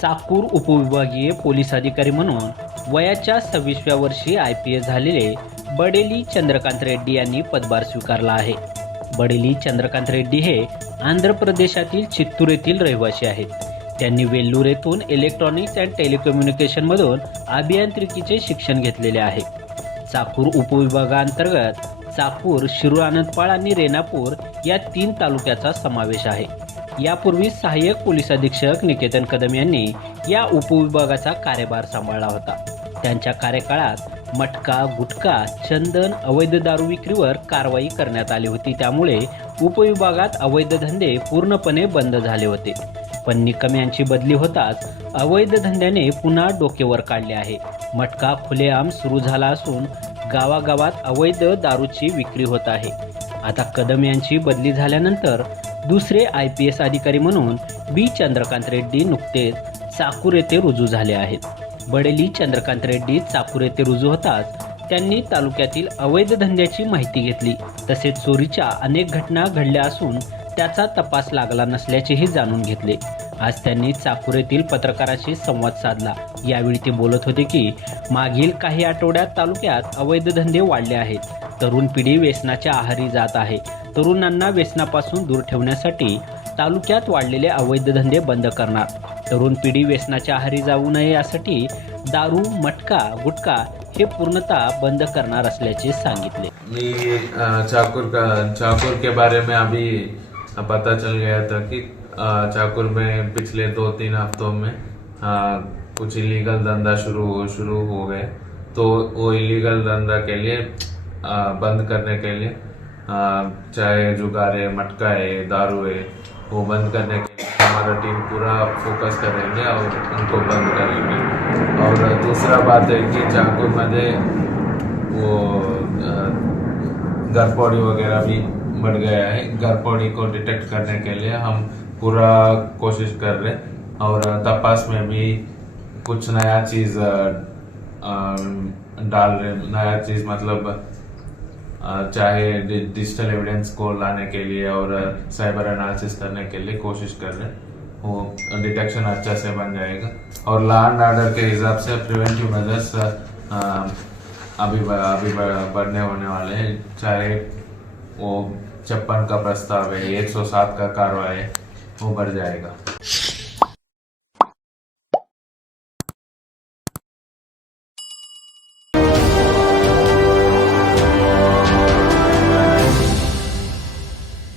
चाकूर उपविभागीय पोलीस अधिकारी म्हणून वयाच्या सव्वीसव्या वर्षी आय पी एस झालेले बडेली चंद्रकांत रेड्डी यांनी पदभार स्वीकारला आहे. बडेली चंद्रकांत रेड्डी हे आंध्र प्रदेशातील चित्तूर येथील रहिवासी आहेत. त्यांनी वेल्लूर येथून इलेक्ट्रॉनिक्स अँड टेलिकम्युनिकेशनमधून अभियांत्रिकीचे शिक्षण घेतलेले आहे. चाकूर उपविभागांतर्गत चाकूर शिरूर आनंदपाळ आणि रेणापूर या तीन तालुक्याचा समावेश आहे. यापूर्वी सहाय्यक पोलीस अधीक्षक निकेतन कदम यांनी या उपविभागाचा कार्यभार सांभाळला होता. त्यांच्या कार्यकाळात मटका गुटखा चंदन अवैध दारू विक्रीवर कारवाई करण्यात आली होती. त्यामुळे उपविभागात अवैध धंदे पूर्णपणे बंद झाले होते. पण निकम यांची बदली होताच अवैध धंद्याने पुन्हा डोकेवर काढले आहे. मटका खुलेआम सुरू झाला असून गावागावात अवैध दारूची विक्री होत आहे. आता कदम यांची बदली झाल्यानंतर दुसरे आय पी एस अधिकारी म्हणून बी. चंद्रकांत रेड्डी नुकतेच चाकूर येथे रुजू झाले आहेत. बडेली चंद्रकांत रेड्डी चाकूर येथे रुजू होताच त्यांनी तालुक्यातील अवैध धंद्याची माहिती घेतली. तसेच चोरीच्या अनेक घटना घडल्या असून त्याचा तपास लागला नसल्याचेही जाणून घेतले. आज त्यांनी चाकूर येथील पत्रकारांशी संवाद साधला. यावेळी ते बोलत होते की मागील काही आठवड्यात तालुक्यात अवैध धंदे वाढले आहेत. तरुण पिढी व्यसनाच्या आहारी जात आहे. तरुणांना व्यसनापासून दूर ठेवण्यासाठी तालुक्यात वाढलेले अवैध धंदे बंद करणार. तरुण पिढी व्यसनाच्या आहारी जाऊ नये यासाठी दारू मटका गुटखा हे पूर्णतः बंद करणार असल्याचे सांगितले. मी चाकूर चाकुर का चाकुर के बारे में अभी पता चल गया था कि चाकूर चाकुर में पिछले दो तीन हफ्तों में आ, कुछ इलीगल धंधा शुरू हो शुरू हो गए तो वो इलीगल धंधा के लिए आ, बंद करने के लिए चाहे जुगार है मटका है दारू है वो बंद करने के हमारा टीम पूरा फोकस करेंगे और उनको बंद करेंगे और दूसरा बात है कि चाकुर मध्ये वो अ, गरपौड़ी वगैरह भी बढ़ गया है। गरपौड़ी को डिटेक्ट करने के लिए हम पूरा कोशिश कर रहे हैं। और तपास में भी कुछ नया चीज़ डाल रहे नया चीज़ मतलब चाहे डिजिटल एविडेंस को लाने के लिए और साइबर एनालिसिस करने के लिए कोशिश कर रहे हैं। वो डिटेक्शन अच्छा से बन जाएगा। और लॉ एंड ऑर्डर के हिसाब से प्रिवेंटिव मेजर्स अभी अभी बढ़ने होने वाले हैं। चाहे वो छप्पन का प्रस्ताव है, एक सौ सात का कार्रवाई है, वो बढ़ जाएगा।